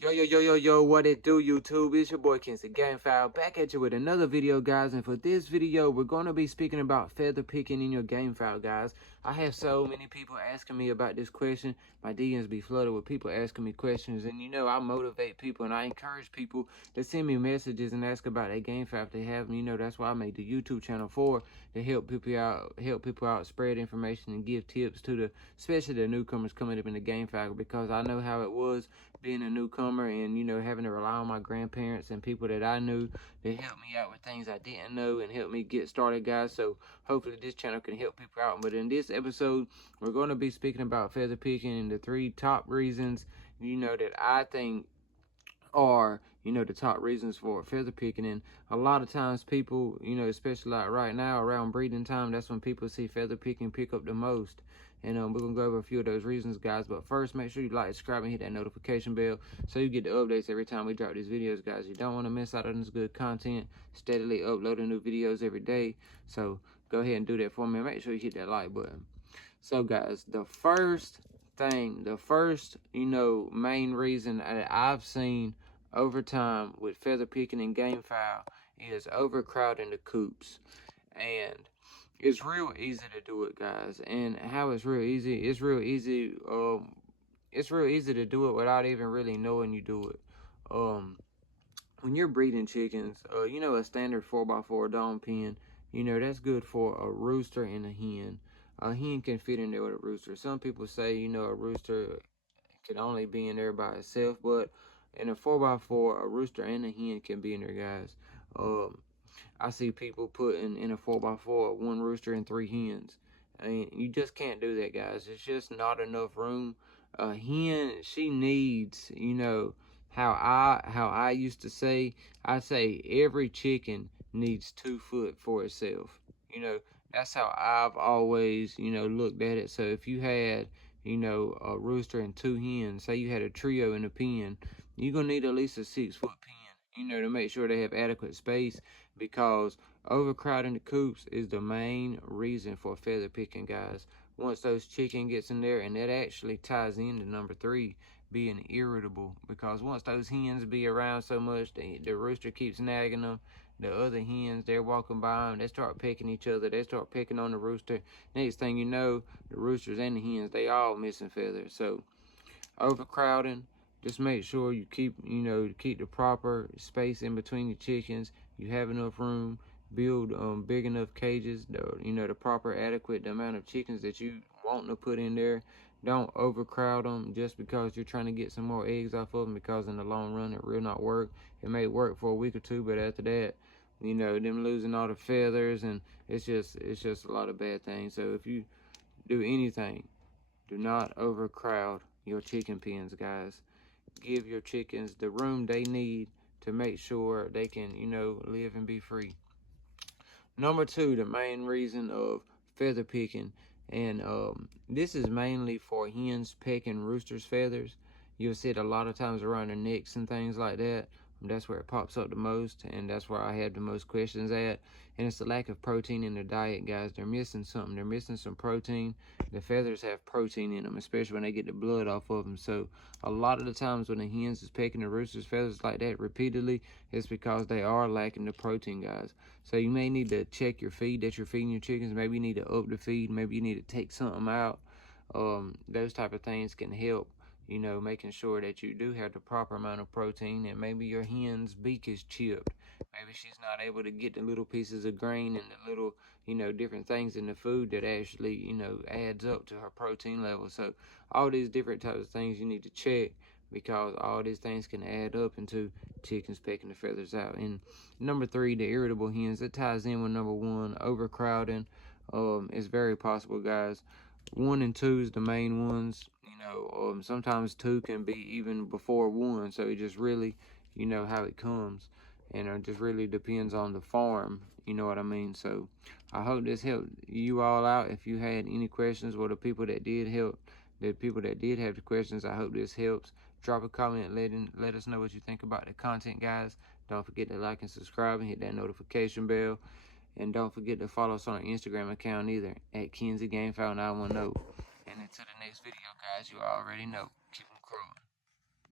Yo, what it do, YouTube? It's your boy Kenzie of The Gamefowl, back at you with another video, guys. And for this video, we're going to be speaking about feather picking in your gamefowl, guys. I have so many people asking me about this question. My DMs be flooded with people asking me questions. And, you know, I motivate people and I encourage people to send me messages and ask about their gamefowl if they have them. You know, that's why I made the YouTube channel for, to help people out, spread information and give tips to especially the newcomers coming up in the gamefowl, because I know how it was being a newcomer and, you know, having to rely on my grandparents and people that I knew to help me out with things I didn't know and help me get started, guys. So hopefully this channel can help people out. But in this episode, we're going to be speaking about feather picking and the 3 top reasons, you know, that I think are, you know, the top reasons for feather picking. And a lot of times people, you know, especially like right now around breeding time, that's when people see feather picking pick up the most. And we're gonna go over a few of those reasons, guys. But first, make sure you like, subscribe, and hit that notification bell so you get the updates every time we drop these videos, guys. You don't want to miss out on this good content. Steadily uploading new videos every day, so go ahead and do that for me. Make sure you hit that like button. So, guys, the first, you know, main reason that I've seen over time with feather picking and gamefowl is overcrowding the coops. And it's real easy to do it, guys. And how it's real easy, it's real easy to do it without even really knowing you do it. When you're breeding chickens, you know, a standard 4x4 dome pen, you know, that's good for a rooster and a hen. A hen can fit in there with a rooster. Some people say, you know, a rooster can only be in there by itself, but in a 4x4, a rooster and a hen can be in there, guys. I see people putting in a 4x4 1 rooster and 3 hens. I mean, you just can't do that, guys. It's just not enough room. A hen, she needs, you know, how I used to say, I say every chicken needs 2 foot for itself. You know, that's how I've always, you know, looked at it. So if you had, you know, a rooster and 2 hens, say you had a trio in a pen, you're gonna need at least a 6-foot pen, you know, to make sure they have adequate space, because overcrowding the coops is the main reason for feather picking, guys. Once those chicken gets in there, and that actually ties into number 3, being irritable, because once those hens be around so much, the rooster keeps nagging them. The other hens, they're walking by them, they start pecking each other, they start picking on the rooster. Next thing you know, the roosters and the hens, they all missing feathers. So overcrowding, just make sure you keep, you know, keep the proper space in between the chickens. You have enough room. Build big enough cages, you know, the proper adequate amount of chickens that you want to put in there. Don't overcrowd them just because you're trying to get some more eggs off of them, because in the long run it will not work. It may work for a week or two, but after that, you know, them losing all the feathers, and it's just a lot of bad things. So if you do anything, do not overcrowd your chicken pens, guys. Give your chickens the room they need to make sure they can, you know, live and be free. Number 2, the main reason of feather picking, and this is mainly for hens pecking roosters' feathers. You'll see it a lot of times around their necks and things like that. That's where it pops up the most, and that's where I have the most questions at. And it's the lack of protein in their diet, guys. They're missing something. They're missing some protein. The feathers have protein in them, especially when they get the blood off of them. So a lot of the times when the hens is pecking the rooster's feathers like that repeatedly, it's because they are lacking the protein, guys. So you may need to check your feed that you're feeding your chickens. Maybe you need to up the feed. Maybe you need to take something out. Those type of things can help, you know, making sure that you do have the proper amount of protein. And maybe your hen's beak is chipped. Maybe she's not able to get the little pieces of grain and the little, you know, different things in the food that actually, you know, adds up to her protein level. So all these different types of things you need to check, because all these things can add up into chickens pecking the feathers out. And number 3, the irritable hens, that ties in with number 1, overcrowding. It's very possible, guys. 1 and 2 is the main ones. You know, sometimes 2 can be even before 1. So it just really, you know, how it comes. And it just really depends on the farm. You know what I mean? So I hope this helped you all out. If you had any questions, or the people that did help, the people that did have the questions, I hope this helps. Drop a comment, let us know what you think about the content, guys. Don't forget to like and subscribe and hit that notification bell. And don't forget to follow us on our Instagram account either, at Kenzie of The Gamefowl 910. And until the next video, guys, you already know, keep them growing.